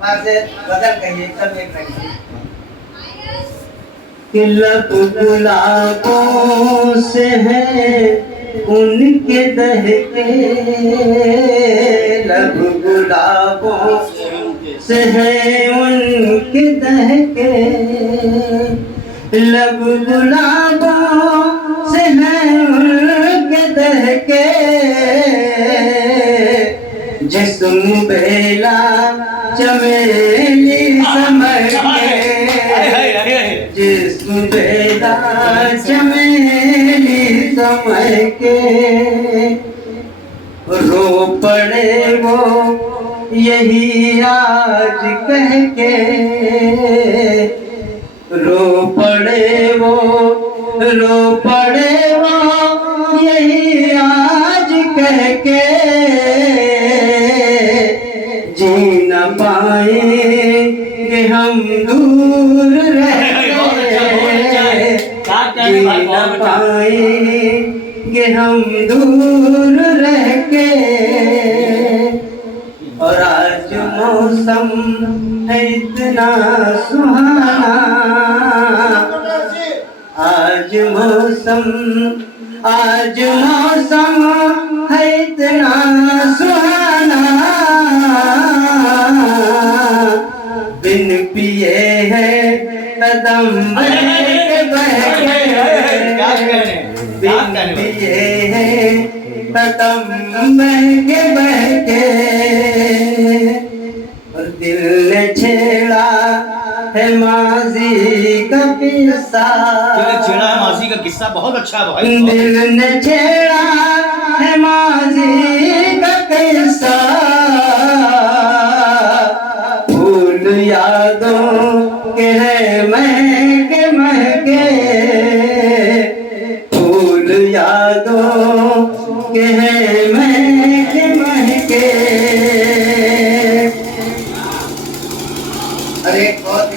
वहाँ से बदल कहिए सब एक रखिए। कि लब गुलाबों से है उनके दहके, लब गुलाबों से है उनके दहके, लब गुलाबों से है उनके दहके, जिस्म बेला चमेली समर के, जिस्म बेला चमेली समर के, रो पड़े वो यही आज कह के, रो पड़े वो यही आज कह के, जी न पाएंगे हम दूर रह के, जी न पाएंगे हम दूर रह के। और आज मौसम है इतना सुहाना, आज मौसम है इतना सुहाना, बिन पिए है कदम बहके बहके, बिन पिए है कदम बहके बहके, और दिल ने छेड़ा है माजी का किस्सा, छेड़ा है माजी का किस्सा बहुत अच्छा है भाई। दिल ने छेड़ा है माजी का किस्सा, फूल यादों के है महके महके, फूल यादों के है महके महके। अरे बहुत